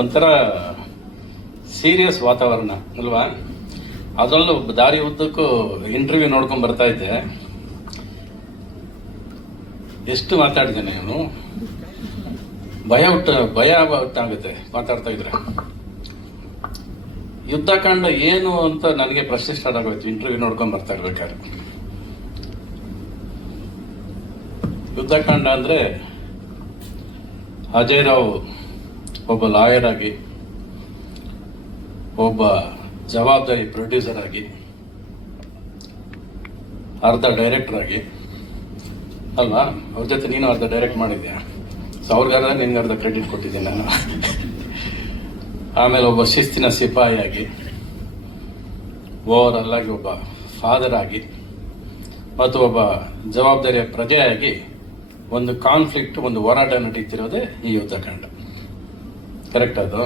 ಒಂಥರ ಸೀರಿಯಸ್ ವಾತಾವರಣ ಅಲ್ವಾ. ಅದರಲ್ಲೂ ದಾರಿ ಉದ್ದಕ್ಕೂ ಇಂಟರ್ವ್ಯೂ ನೋಡ್ಕೊಂಡು ಬರ್ತಾ ಇದ್ದೆ. ಎಷ್ಟು ಮಾತಾಡಿದ್ದೇನೆ ಇವನು, ಭಯ ಹುಟ್ಟಾಗುತ್ತೆ ಮಾತಾಡ್ತಾ ಇದ್ರೆ. ಯುದ್ಧಕಾಂಡ ಏನು ಅಂತ ನನಗೆ ಪ್ರಶ್ನೆ ಸ್ಟಾರ್ಟ್ ಆಗೋಯ್ತು ಇಂಟರ್ವ್ಯೂ ನೋಡ್ಕೊಂಡು ಬರ್ತಾ ಇರ್ಬೇಕಾದ್ರೆ. ಯುದ್ಧಕಾಂಡ ಅಂದ್ರೆ ಅಜಯ್ ರಾವ್ ಒಬ್ಬ ಲಾಯರ್ ಆಗಿ, ಒಬ್ಬ ಜವಾಬ್ದಾರಿ ಪ್ರೊಡ್ಯೂಸರ್ ಆಗಿ, ಅರ್ಧ ಡೈರೆಕ್ಟರ್ ಆಗಿ ಅಲ್ವಾ. ಅವ್ರ ಜೊತೆ ನೀನು ಅರ್ಧ ಡೈರೆಕ್ಟ್ ಮಾಡಿದ್ಯಾ, ಸೊ ಅವ್ರಿಗಾರ ನಿನ್ಗೆ ಅರ್ಧ ಕ್ರೆಡಿಟ್ ಕೊಟ್ಟಿದ್ದೀನಿ ನಾನು. ಆಮೇಲೆ ಒಬ್ಬ ಶಿಸ್ತಿನ ಸಿಪಾಯಿ ಆಗಿ, ಓವರ್ ಆಲ್ ಆಗಿ ಒಬ್ಬ ಫಾದರ್ ಆಗಿ, ಮತ್ತು ಒಬ್ಬ ಜವಾಬ್ದಾರಿಯ ಪ್ರಜೆಯಾಗಿ ಒಂದು ಕಾನ್ಫ್ಲಿಕ್ಟ್, ಒಂದು ಹೋರಾಟ ನಡೀತಿರೋದೇ ಈ ಯುದ್ಧಕಾಂಡ. ಕರೆಕ್ಟ್ ಅದು.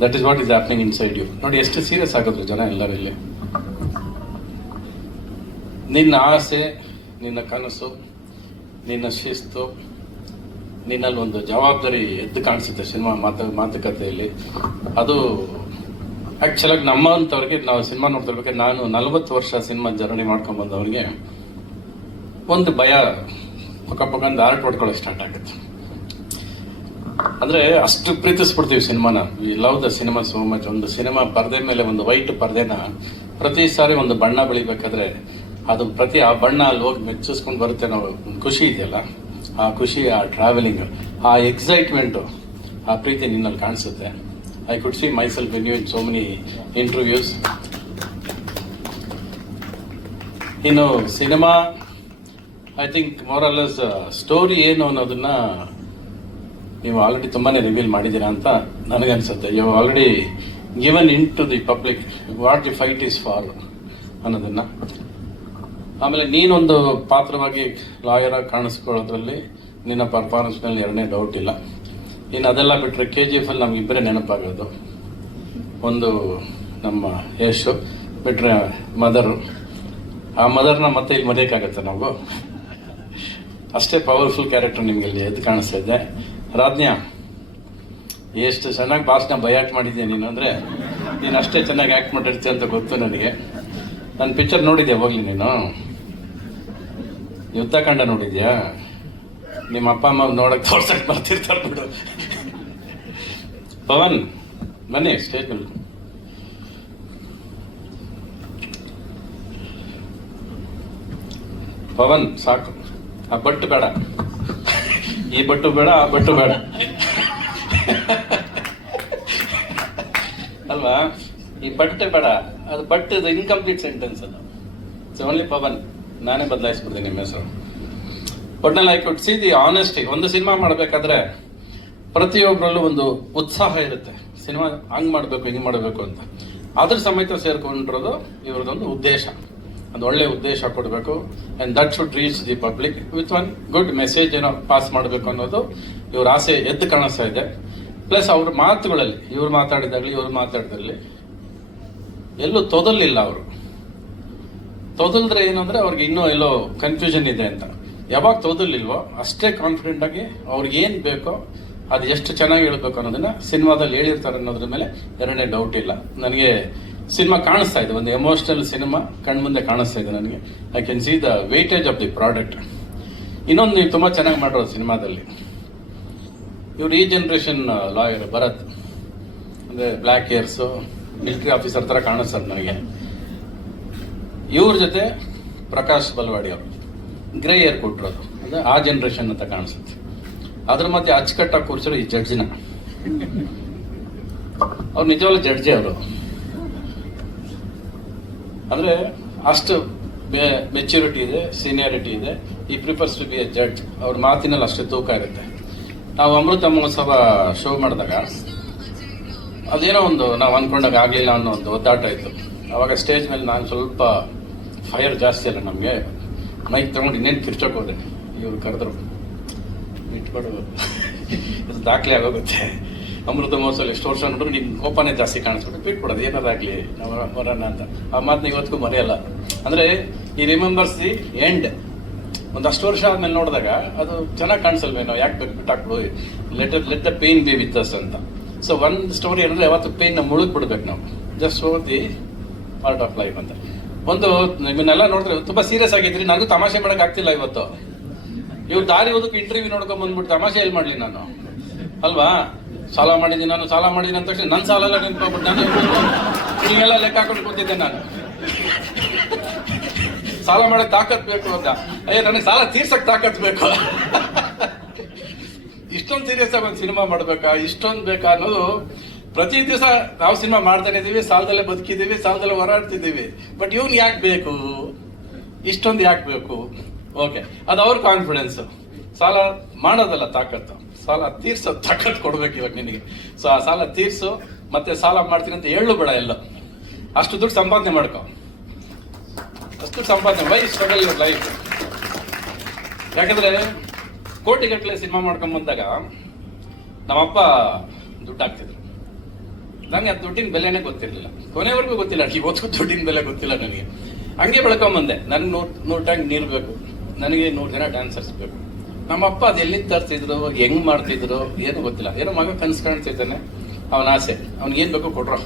That is what is happening inside you. ನೋಡಿ ಎಷ್ಟು ಸೀರಿಯಸ್ ಆಗೋದ್ರು ಜನ ಎಲ್ಲರೂ ಇಲ್ಲಿ. ನಿನ್ನ ಆಸೆ, ನಿನ್ನ ಕನಸು, ನಿನ್ನ ಶಿಸ್ತು, ನಿನ್ನಲ್ಲಿ ಒಂದು ಜವಾಬ್ದಾರಿ ಎದ್ದು ಕಾಣಿಸುತ್ತೆ ಸಿನಿಮಾ ಮಾತುಕತೆಯಲ್ಲಿ. ಅದು ಆ್ಯಕ್ಚುಲಾಗಿ ನಮ್ಮಂಥವ್ರಿಗೆ, ನಾವು ಸಿನಿಮಾ ನೋಡ್ತಿರ್ಬೇಕಾದ್ರೆ, ನಾನು 40 ವರ್ಷ ಸಿನಿಮಾ ಜರ್ನಿ ಮಾಡ್ಕೊಂಡು ಬಂದವರಿಗೆ ಒಂದು ಭಯ ಪಕ್ಕ ಆರ್ಟ್ ಹೊಡ್ಕೊಳ್ಳೋ ಸ್ಟಾರ್ಟ್ ಆಗುತ್ತೆ. ಅಂದರೆ ಅಷ್ಟು ಪ್ರೀತಿಸ್ಬಿಡ್ತೀವಿ ಸಿನಿಮಾನ. We love the cinema so much. ಒಂದು ಸಿನಿಮಾ ಪರದೆ ಮೇಲೆ ಒಂದು ವೈಟ್ ಪರದೆನ ಪ್ರತಿ ಸಾರಿ ಒಂದು ಬಣ್ಣ ಬೆಳಿಬೇಕಾದ್ರೆ ಅದು ಆ ಬಣ್ಣ ಅಲ್ಲಿ ಹೋಗಿ ಮೆಚ್ಚಿಸ್ಕೊಂಡು ಬರುತ್ತೆ. ನಾವು ಖುಷಿ ಇದೆಯಲ್ಲ, ಆ ಖುಷಿ, ಆ ಟ್ರಾವೆಲಿಂಗ್, ಆ ಎಕ್ಸೈಟ್ಮೆಂಟು, ಆ ಪ್ರೀತಿ ನಿನ್ನಲ್ಲಿ ಕಾಣಿಸುತ್ತೆ. I could see myself in you in so many interviews. ಇನ್ನು cinema I think more or less story ಏನು ಅನ್ನೋದನ್ನ ನೀವು ಆಲ್ರೆಡಿ ತುಂಬಾನೇ ರಿವೀಲ್ ಮಾಡಿದ್ದೀರಾ ಅಂತ ನನಗನ್ಸುತ್ತೆ. You already given in to the public what the fight is for ಅನ್ನೋದನ್ನ. ಆಮೇಲೆ ನೀನೊಂದು ಪಾತ್ರವಾಗಿ ಲಾಯರ್ ಆಗಿ ಕಾಣಿಸ್ಕೊಳ್ಳೋದ್ರಲ್ಲಿ ನಿನ್ನ ಪರ್ಫಾರ್ಮೆನ್ಸ್ ಮೇಲೆ ಎರಡನೇ ಡೌಟ್ ಇಲ್ಲ. ಇನ್ನು ಅದೆಲ್ಲ ಬಿಟ್ಟರೆ KGF ಅಲ್ಲಿ ನಮಗಿಬ್ಬರೇ ನೆನಪಾಗೋದು. ಒಂದು ನಮ್ಮ ಯಶು, ಬಿಟ್ಟರೆ ಮದರು. ಆ ಮದರ್ನ ಮತ್ತೆ ಇಲ್ಲಿ ಮರೆಯೋಕ್ಕಾಗತ್ತೆ ನಾವು? ಅಷ್ಟೇ ಪವರ್ಫುಲ್ ಕ್ಯಾರೆಕ್ಟರ್ ನಿಮ್ಗೆ ಇಲ್ಲಿ ಎದ್ದು ಕಾಣಿಸ್ತಾ ಇದೆ. ರಾಜ್ಞಾ, ಎಷ್ಟು ಚೆನ್ನಾಗಿ ಭಾಷಣ ಬಯಾಟ್ ಮಾಡಿದ್ಯಾ ನೀನು. ಅಂದರೆ ನೀನು ಅಷ್ಟೇ ಚೆನ್ನಾಗಿ ಆ್ಯಕ್ಟ್ ಮಾಡಿರ್ತೀಯ ಅಂತ ಗೊತ್ತು ನನಗೆ. ನನ್ನ ಪಿಕ್ಚರ್ ನೋಡಿದ್ಯಾ ಹೋಗ್ಲಿ ನೀನು? ಯುದ್ಧಕಾಂಡ ನೋಡಿದ್ಯಾ? ನಿಮ್ಮ ಅಪ್ಪ ಅಮ್ಮ ನೋಡಕ್ಕೆ ತೋರ್ಸಕ್ಕೆ ಬರ್ತಿರ್ತಾರೆ ಬಿಡು. ಪವನ್ ಬನ್ನಿ ಸ್ಟೇಜ್ ಮೇಲೆ. ಪವನ್ ಸಾಕು, ಆ ಬಟ್ಟು ಬೇಡ, ಈ ಬಟ್ಟು ಬೇಡ, ಆ ಬಟ್ಟು ಬೇಡ ಅಲ್ವಾ. ಈ ಬಟ್ಟೆ ಬೇಡ, ಅದು ಬಟ್ಟೆ ಇನ್ಕಂಪ್ಲೀಟ್ ಸೆಂಟೆನ್ಸ್ ಅದು. So only Pavan. ನಾನೇ ಬದಲಾಯಿಸ್ಬಿಡ್ತೀನಿ ನಿಮ್ಮ ಹೆಸರು. ಒಟ್ನಲ್ಲಿ I could see the honesty. ಒಂದು ಸಿನಿಮಾ ಮಾಡಬೇಕಾದ್ರೆ ಪ್ರತಿಯೊಬ್ಬರಲ್ಲೂ ಒಂದು ಉತ್ಸಾಹ ಇರುತ್ತೆ. ಸಿನಿಮಾ ಹಂಗ್ ಮಾಡಬೇಕು, ಹಿಂಗೆ ಮಾಡಬೇಕು ಅಂತ. ಅದ್ರ ಸಮೇತ ಸೇರ್ಕೊಂಡಿರೋದು ಇವ್ರದೊಂದು ಉದ್ದೇಶ. ಒಂದು ಒಳ್ಳೆ ಉದ್ದೇಶ ಕೊಡಬೇಕು. And that should reach the public with one good message ಏನೋ ಪಾಸ್ ಮಾಡಬೇಕು ಅನ್ನೋದು ಇವ್ರ ಆಸೆ ಎದ್ದು ಕಾಣಿಸ್ತಾ ಇದೆ. ಪ್ಲಸ್ ಅವ್ರ ಮಾತುಗಳಲ್ಲಿ, ಇವ್ರು ಮಾತಾಡಿದಾಗಲಿ ಎಲ್ಲೂ ತೊದಲಿಲ್ಲ. ಅವರು ತೊದಲ್ದ್ರೆ ಏನು ಅಂದರೆ ಅವ್ರಿಗೆ ಇನ್ನೂ ಎಲ್ಲೋ ಕನ್ಫ್ಯೂಷನ್ ಇದೆ ಅಂತ. ಯಾವಾಗ ತೊದಲಿಲ್ವೋ ಅಷ್ಟೇ ಕಾನ್ಫಿಡೆಂಟ್ ಆಗಿ ಅವ್ರಿಗೆ ಏನು ಬೇಕೋ ಅದು ಎಷ್ಟು ಚೆನ್ನಾಗಿ ಹೇಳ್ಬೇಕು ಅನ್ನೋದನ್ನ ಸಿನಿಮಾದಲ್ಲಿ ಹೇಳಿರ್ತಾರೆ ಅನ್ನೋದ್ರ ಮೇಲೆ ಎರಡನೇ ಡೌಟ್ ಇಲ್ಲ. ನನಗೆ ಸಿನಿಮಾ ಕಾಣಿಸ್ತಾ ಇದೆ, ಒಂದು ಎಮೋಷನಲ್ ಸಿನಿಮಾ ಕಣ್ಮುಂದೆ ಕಾಣಿಸ್ತಾ ಇದೆ ನನಗೆ. I can see the weightage of the product. ಇನ್ನೊಂದು ನೀವು ತುಂಬ ಚೆನ್ನಾಗಿ ಮಾಡಿರೋದು ಸಿನಿಮಾದಲ್ಲಿ, ಇವ್ರು ಈ ಜನರೇಷನ್ ಲಾಯರ್ ಭರತ್, ಅಂದರೆ ಬ್ಲ್ಯಾಕ್ ಹೇರ್ಸು, ಮಿಲಿಟರಿ ಆಫೀಸರ್ ಥರ ಕಾಣಿಸ್ತದೆ ನನಗೆ. ಇವ್ರ ಜೊತೆ ಪ್ರಕಾಶ್ ಬಲ್ವಾಡಿ ಅವರು ಗ್ರೇ ಹೇರ್ ಕೊಟ್ಟಿರೋದು, ಅಂದರೆ ಆ ಜನರೇಷನ್ ಅಂತ ಕಾಣಿಸುತ್ತೆ. ಅದ್ರ ಮಧ್ಯೆ ಅಚ್ಚುಕಟ್ಟಾಗಿ ಕೂರಿಸಿರೋ ಈ ಜಡ್ಜಿನ, ಅವ್ರು ನಿಜವಾಗ್ಲೂ ಜಡ್ಜಿ. ಅವರು ಅಂದರೆ ಅಷ್ಟು ಮೆಚ್ಯೂರಿಟಿ ಇದೆ, ಸೀನಿಯಾರಿಟಿ ಇದೆ. ಈ prefers to be a judge. ಅವ್ರ ಮಾತಿನಲ್ಲಿ ಅಷ್ಟು ತೂಕ ಇರುತ್ತೆ. ನಾವು ಅಮೃತ ಮಹೋತ್ಸವ ಶೋ ಮಾಡಿದಾಗ ಅದೇನೋ ಒಂದು ನಾವು ಅಂದ್ಕೊಂಡಾಗ ಆಗಲಿಲ್ಲ ಅನ್ನೋ ಒಂದು ಒದ್ದಾಟ ಇತ್ತು. ಆವಾಗ ಸ್ಟೇಜ್ ಮೇಲೆ ನಾನು ಸ್ವಲ್ಪ ಫೈರ್ ಜಾಸ್ತಿ ಅಲ್ಲ ನಮಗೆ, ಮೈಕ್ ತೊಗೊಂಡು ಇನ್ನೇನು ಕಿರ್ಚೋಕೆ ಹೋದೆ. ಇವ್ರು ಕರೆದ್ರು, ಇಟ್ಕೊಡು ಇದು ದಾಖಲೆ ಆಗೋಗುತ್ತೆ. ಅಮೃತ ಮಹೋತ್ಸವ ಎಷ್ಟು ವರ್ಷ ನೋಡ್ರು ನಿಮ್ಗೆ ಕೋಪನೇ ಜಾಸ್ತಿ ಕಾಣಿಸ್ಬಿಟ್ಟು ಬಿಟ್ಬಿಡೋದು, ಏನಾದಾಗಲಿ ನಾವು ಬರೋಣ ಅಂತ. ಆ ಮಾತನ್ನ ಇವತ್ತಿಗೂ ಮರೆಯಲ್ಲ. ಅಂದರೆ ಈ ರಿಮೆಂಬರ್ಸ್ ದಿ ಎಂಡ್. ಒಂದಷ್ಟು ವರ್ಷ ಆದ್ಮೇಲೆ ನೋಡಿದಾಗ ಅದು ಚೆನ್ನಾಗಿ ಕಾಣಿಸಲ್ವೇನೋ, ಯಾಕೆ ಬಿಟ್ಟಾಕ್ಬಿಡು, let the pain be with us ಅಂತ. ಸೊ ಒಂದು ಸ್ಟೋರಿ ಅಂದರೆ ಯಾವತ್ತು ಪೇನ್ನ ಮುಳುಗ್ ಬಿಡ್ಬೇಕು ನಾವು, just over the part of life ಅಂತ. ಒಂದು ನಿಮ್ಮನ್ನೆಲ್ಲ ನೋಡಿದ್ರೆ ತುಂಬಾ ಸೀರಿಯಸ್ ಆಗಿದ್ರಿ, ನನಗೂ ತಮಾಷೆ ಮಾಡಕ್ ಆಗ್ತಿಲ್ಲ ಇವತ್ತು. ಇವ್ರು ದಾರಿ ಓದಕ್ಕೆ ಇಂಟರ್ವ್ಯೂ ನೋಡ್ಕೊಂಡ್ ಬಂದ್ಬಿಟ್ಟು ತಮಾಷೆ ಎಲ್ಲಿ ಮಾಡ್ಲಿ ನಾನು, ಅಲ್ವಾ? ಸಾಲ ಮಾಡಿದ್ದೀನಿ ನಾನು, ಸಾಲ ಮಾಡಿದ್ದೀನಿ ಅಂತ ತಕ್ಷಣ ನನ್ನ ಸಾಲ ಎಲ್ಲ ನಿಂತ್ಕೊಂಡ್ಬಿಟ್ಟು ನಾನು ನೀವೆಲ್ಲ ಲೆಕ್ಕ ಹಾಕೊಂಡು ಕೂತಿದ್ದೆ ನಾನು. ಸಾಲ ಮಾಡಕ್ ತಾಕತ್ ಬೇಕು ಅಂತ, ಅಯ್ಯ ನನಗೆ ಸಾಲ ತೀರ್ಸಕ್ ತಾಕತ್ ಬೇಕು. ಇಷ್ಟೊಂದು ಸೀರಿಯಸ್ ಆಗಿ ಒಂದು ಸಿನಿಮಾ ಮಾಡ್ಬೇಕಾ, ಇಷ್ಟೊಂದು ಬೇಕಾ ಅನ್ನೋದು. ಪ್ರತಿ ದಿವಸ ನಾವು ಸಿನಿಮಾ ಮಾಡ್ತಾನೆ ಇದೀವಿ, ಸಾಲದಲ್ಲೇ ಬದುಕಿದೀವಿ, ಸಾಲದಲ್ಲೇ ಹೋರಾಡ್ತಿದ್ದೀವಿ. ಬಟ್ ಇವ್ನು ಯಾಕೆ ಬೇಕು, ಇಷ್ಟೊಂದು ಯಾಕೆ ಬೇಕು? ಓಕೆ, ಅದು ಅವ್ರ ಕಾನ್ಫಿಡೆನ್ಸ್. ಸಾಲ ಮಾಡೋದಲ್ಲ ತಾಕತ್ತು, ಸಾಲ ತೀರ್ಸೋ ತಾಕತ್ ಕೊಡ್ಬೇಕು ಇವಾಗ ನಿನಗೆ. ಸೊ ಆ ಸಾಲ ತೀರ್ಸು, ಮತ್ತೆ ಸಾಲ ಮಾಡ್ತೀನಿ ಅಂತ ಹೇಳು ಬೇಡ. ಎಲ್ಲ ಅಷ್ಟು ದುಡ್ಡು ಸಂಪಾದನೆ ಮಾಡ್ಕೊ, ಅಷ್ಟು ಸಂಪಾದನೆ. Why struggle your life? ಯಾಕಂದ್ರೆ ಕೋಟಿಗಟ್ಟಲೆ ಸಿನಿಮಾ ಮಾಡ್ಕೊಂಡ್ ಬಂದಾಗ ನಮ್ಮಪ್ಪ ದುಡ್ಡು ಹಾಕ್ತಿದ್ರು, ನಂಗೆ ಅದು ದುಡ್ಡಿನ ಬೆಲೆನೇ ಗೊತ್ತಿರಲಿಲ್ಲ, ಕೊನೆವರೆಗೂ ಗೊತ್ತಿಲ್ಲ. ಇವತ್ತು ದುಡ್ಡಿನ ಬೆಲೆ ಗೊತ್ತಿಲ್ಲ ನನಗೆ. ಹಂಗೆ ಬೆಳ್ಕೊಂಬಂದೆ. ನನ್ಗೆ 100 ಟ್ಯಾಂಕ್ ನೀರು ಬೇಕು, ನನಗೆ 100 ಜನ ಡ್ಯಾನ್ಸರ್ಸ್ ಬೇಕು. ನಮ್ಮಪ್ಪ ಅದು ಎಲ್ಲಿಂದ ತರ್ತಿದ್ರು, ಹೆಂಗ್ ಮಾಡ್ತಿದ್ರು ಏನು ಗೊತ್ತಿಲ್ಲ. ಏನೋ ಮಗ ಕನ್ಸು ಕಾಣ್ತಿದ್ದಾನೆ, ಅವನ ಆಸೆ, ಅವ್ನಿಗೆ ಏನ್ ಬೇಕೋ ಕೊಟ್ರು,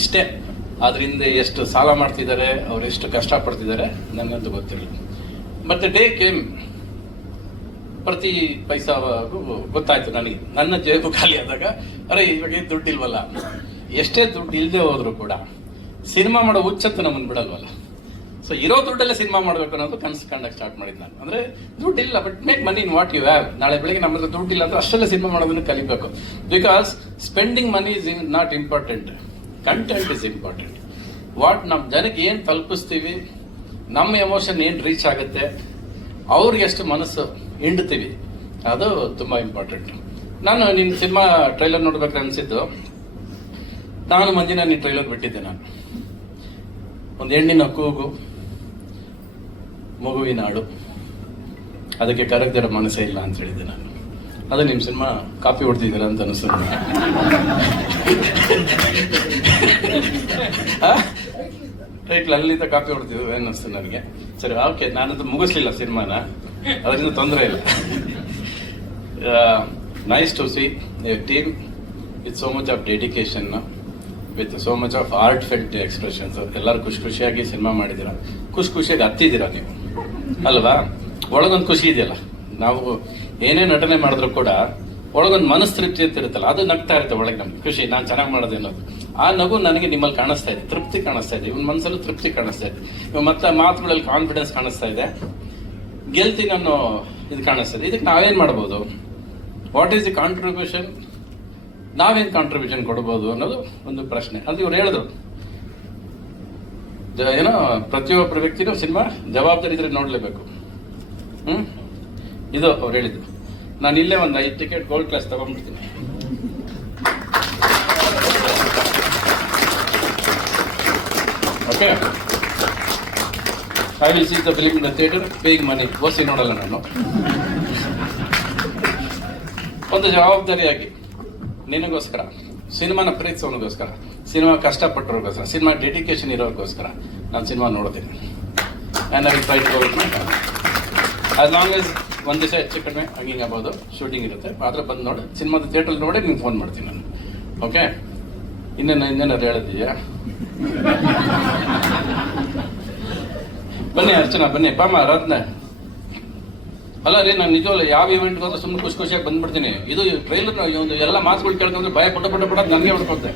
ಇಷ್ಟೇ. ಅದರಿಂದ ಎಷ್ಟು ಸಾಲ ಮಾಡ್ತಿದ್ದಾರೆ, ಅವ್ರು ಎಷ್ಟು ಕಷ್ಟಪಡ್ತಿದ್ದಾರೆ ನನಗಂತೂ ಗೊತ್ತಿರಲಿಲ್ಲ. ಮತ್ತೆ ಡೇ ಕೇಮ್, ಪ್ರತಿ ಪೈಸಾಗೂ ಗೊತ್ತಾಯ್ತು ನನಗೆ. ನನ್ನ ಜೇಬು ಖಾಲಿ ಆದಾಗ, ಅರೆ ಇವಾಗ ಏನು ದುಡ್ಡು ಇಲ್ವಲ್ಲ. ಎಷ್ಟೇ ದುಡ್ಡು ಇಲ್ಲದೆ ಹೋದ್ರು ಕೂಡ ಸಿನಿಮಾ ಮಾಡೋ ಹುಚ್ಚಂತ ನಮ್ಮನ್ನು ಬಿಡಲ್ವಲ್ಲ. ಸೊ ಇರೋ ದುಡ್ಡಲ್ಲೇ ಸಿನಿಮಾ ಮಾಡಬೇಕು ಅನ್ನೋದು ಕನಸು ಕಂಡಕ್ಕೆ ಸ್ಟಾರ್ಟ್ ಮಾಡಿದ್ದು ನಾನು. ಅಂದ್ರೆ ದುಡ್ಡು ಇಲ್ಲ, but make money in what you have. ನಾಳೆ ಬೆಳಿಗ್ಗೆ ನಮ್ಮ ಹತ್ರ ದುಡ್ಡು ಇಲ್ಲ ಅಂದ್ರೆ ಅಷ್ಟೆಲ್ಲ ಸಿನಿಮಾ ಮಾಡೋದನ್ನು ಕಲಿಬೇಕು. Because spending money is not important, content is important. What ನಮ್ಮ ಜನಕ್ಕೆ ಏನು ತಲುಪಿಸ್ತೀವಿ, ನಮ್ಮ ಎಮೋಷನ್ ಏನು ರೀಚ್ ಆಗುತ್ತೆ, ಅವ್ರಿಗೆ ಎಷ್ಟು ಮನಸ್ಸು ಹಿಂಡ್ತೀವಿ, ಅದು ತುಂಬಾ ಇಂಪಾರ್ಟೆಂಟ್. ನಾನು ನಿನ್ನ ಸಿನಿಮಾ ಟ್ರೈಲರ್ ನೋಡ್ಬೇಕು ಅನ್ಸಿದ್ದು, ನಾನು ಮಂಜಿನ ನಿನ್ನ ಟ್ರೈಲರ್ ಬಿಟ್ಟಿದ್ದೆ. ನಾನು ಒಂದು ಹೆಣ್ಣಿನ ಕೂಗು, ಮಗುವಿನ ಹಾಡು, ಅದಕ್ಕೆ ಕರಗದಿರ ಮನಸ್ಸೇ ಇಲ್ಲ ಅಂತ ಹೇಳಿದ್ದೆ ನಾನು. ಅದು ನಿಮ್ಮ ಸಿನಿಮಾ ಕಾಪಿ ಹೊಡ್ತಿದ್ದೀರ ಅಂತ ಅನಿಸ್ತದೆ. ಟೈಟ್ಲ್ ಅಲ್ಲಿಂದ ಕಾಪಿ ಹೊಡ್ತಿದ್ವಿ ಅನ್ನಿಸ್ತು ನನಗೆ. ಸರಿ, ಓಕೆ, ನಾನದು ಮುಗಿಸ್ಲಿಲ್ಲ ಸಿನಿಮಾನ, ಅದರಿಂದ ತೊಂದರೆ ಇಲ್ಲ. Nice to see a team with so much of dedication, with so much of art felt expressions. ಎಲ್ಲರೂ ಖುಷಿ ಖುಷಿಯಾಗಿ ಸಿನಿಮಾ ಮಾಡಿದ್ದೀರಾ, ಖುಷಿಯಾಗಿ ಹತ್ತಿದ್ದೀರಾ ನೀವು, ಅಲ್ವಾ? ಒಳಗೊಂದು ಖುಷಿ ಇದೆಯಲ್ಲ. ನಾವು ಏನೇ ನಟನೆ ಮಾಡಿದ್ರು ಕೂಡ ಒಳಗೊಂದು ಮನಸ್ಸು ತೃಪ್ತಿ ಅಂತ ಇರುತ್ತಲ್ಲ, ಅದು ನಗ್ತಾ ಇರುತ್ತೆ ಒಳಗೆ. ನಮ್ಗೆ ಖುಷಿ, ನಾನು ಚೆನ್ನಾಗಿ ಮಾಡೋದು ಅನ್ನೋದು. ಆ ನಗು ನನಗೆ ನಿಮ್ಮಲ್ಲಿ ಕಾಣಿಸ್ತಾ ಇದೆ, ತೃಪ್ತಿ ಕಾಣಿಸ್ತಾ ಇದೆ, ಇವನ್ ಮನಸ್ಸಲ್ಲೂ ತೃಪ್ತಿ ಕಾಣಿಸ್ತಾ ಇದೆ, ಮತ್ತೆ ಮಾತುಗಳಲ್ಲಿ ಕಾನ್ಫಿಡೆನ್ಸ್ ಕಾಣಿಸ್ತಾ ಇದೆ, ಗೆಲ್ತೀನಿ ಅನ್ನೋ ಇದು ಕಾಣಿಸ್ತಾ ಇದೆ. ಇದಕ್ಕೆ ನಾವೇನ್ ಮಾಡ್ಬೋದು? What is the contribution? ನಾವೇನ್ ಕಾಂಟ್ರಿಬ್ಯೂಷನ್ ಕೊಡ್ಬೋದು ಅನ್ನೋದು ಒಂದು ಪ್ರಶ್ನೆ. ಅದು ಇವ್ರು ಹೇಳಿದ್ರು, ಏನೋ ಪ್ರತಿಯೊಬ್ಬರು ವ್ಯಕ್ತಿನೂ ಸಿನಿಮಾ ಜವಾಬ್ದಾರಿ ಇದ್ರೆ ನೋಡ್ಲೇಬೇಕು. ಇದು ಅವ್ರು ಹೇಳಿದ್ರು. ನಾನು ಇಲ್ಲೇ ಒಂದು 5 ಟಿಕೆಟ್ ಗೋಲ್ಡ್ ಕ್ಲಾಸ್ ತಗೊಂಡ್ಬಿಡ್ತೀನಿ. Okay, I will see the film in the theatre, paying money. ಓಸಿ ನೋಡಲ್ಲ ನಾನು. ಒಂದು ಜವಾಬ್ದಾರಿಯಾಗಿ ನಿನಗೋಸ್ಕರ, ಸಿನಿಮಾನ ಪ್ರೀತಿಸೋನಿಗೋಸ್ಕರ, ಸಿನಿಮಾ ಕಷ್ಟಪಟ್ಟವ್ರಿಗೋಸ್ಕರ, ಸಿನಿಮಾ ಡೆಡಿಕೇಶನ್ ಇರೋರಿಗೋಸ್ಕರ ನಾನು ಸಿನಿಮಾ ನೋಡ್ತೀನಿ. ನಾನು ಅಲ್ಲಿ ಟ್ರೈ ಹೋಗ್ತೀನಿ. ಆಸ್ ಲಾಂಗ್ ಎಸ್ ಒಂದು ದಿವಸ ಹೆಚ್ಚು ಕಡಿಮೆ ಹಂಗಿಂಗ್ ಆಗ್ಬೋದು, ಶೂಟಿಂಗ್ ಇರುತ್ತೆ, ಮಾತ್ರ ಬಂದು ನೋಡಿ ಸಿನಿಮಾದ ಥಿಯೇಟರ್ ನೋಡಿ ನಿಮ್ಗೆ ಫೋನ್ ಮಾಡ್ತೀನಿ ನಾನು. ಓಕೆ, ಇನ್ನೇನಾದ್ರು ಹೇಳಿದೀಯಾ? ಬನ್ನಿ ಅರ್ಚನಾ, ಬನ್ನಿ. ಬಾಮ ರತ್ನ. ಅಲ್ಲ ರೀ, ನಾನು ನಿಜವಲ್ಲ ಯಾವ ಇವೆಂಟ್ಗೆ ಹೋದ್ರೆ ಸುಮ್ಮನೆ ಖುಷಿಯಾಗಿ ಬಂದ್ಬಿಡ್ತೀನಿ. ಇದು ಟ್ರೈಲರ್ ಎಲ್ಲ ಮಾತುಗಳು ಕೇಳ್ಕೊಂಡ್ರೆ ಭಯ ಪಟ್ಟ ನನಗೆ ಹೊಡ್ಕೊಳ್ತೆ.